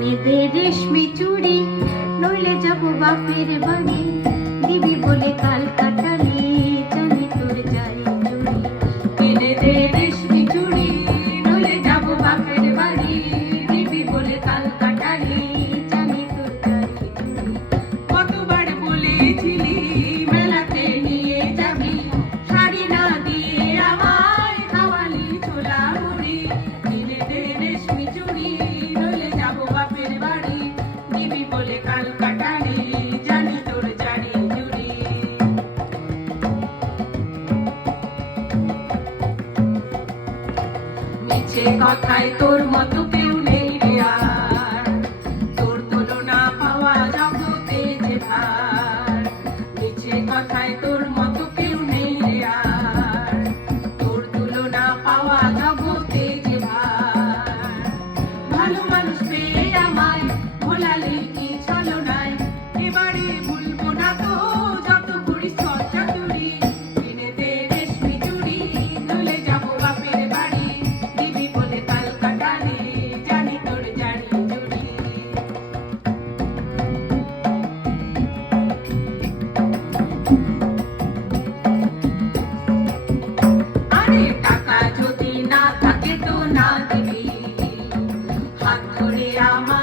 কিনে দে রেশমি চুড়ি, নইলে যাব বাপের বাড়ি, দিবি বলে কাল কাটালি জানি তোর যাই চুড়ি। কিনে দে রেশমি চুড়ি, নইলে যাব বাপের বাড়ি, দিবি বলে কাল কাটালি জানি তোর যাই চুড়ি। কতবার বলেছিলি মেলাতে নিয়ে যাবি, শাড়ি না দিয়ে আমায় খাওয়ালি ছোলা মুড়ি। কিনে দে রেশমি চুড়ি, নইলে যাব বাপের বাড়ি, দিবি বলে কাল কাটালি জানি তোর জানি জুড়ি। মিছে কথায় তোর মতো কেউ নেই রে আর, তোর তুলনা পাওয়া জগতে যে ভার। মিছে কথায় তোর মতো কেউ নেই রে আর, তোর তুলনা পাওয়া জগতে যে ভার। ভালো মানুষ পেয়ে আমায় ভোলালি কি ছলনায়, এবারে ভুলবো না তো যত করিস চর্চাচুরি। কিনে দে রেশমি চুড়ি, নইলে যাব বাপের বাড়ি, দিবি বলে কাল কাটালি জানি তোর জানি জুড়ি। আরে টাকা যদি না থাকে তো না দিবি, হাত ধরে আমার